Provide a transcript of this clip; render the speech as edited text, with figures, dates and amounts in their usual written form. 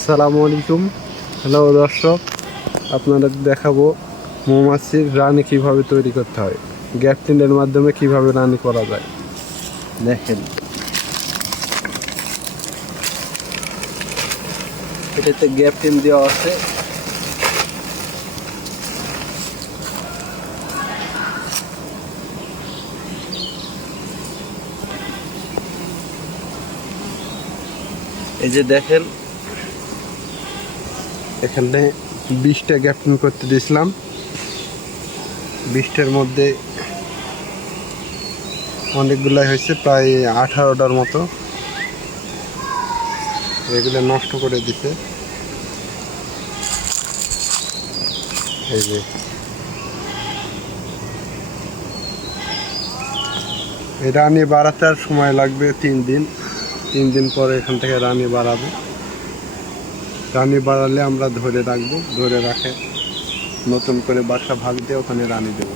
আসসালামু আলাইকুম। হ্যালো দর্শক, আপনাদের দেখাবো মৌমাছির রানী কিভাবে তৈরি করতে হয়, গ্যাপটিনের মাধ্যমে কিভাবে রানী করা যায়। দেখেন, এটাতে গ্যাপটিন দেওয়া আছে। এই যে দেখেন, এখানে 20টা গ্যাপটিন করতে দিয়েছিলাম। 20টার মধ্যে অনেকগুলাই হয়েছে, প্রায় 18টার মতো। এগুলো নষ্ট করে দিছে। এই যে এই রানী বাড়াতে আর সময় লাগবে 3 দিন। 3 দিন পরে এখান থেকে রানী বাড়াবে। রানী বাড়ালে আমরা ধরে রাখবো, ধরে রাখে নতুন করে বাসা ভাগ দিয়ে ওখানে রানী দেবো।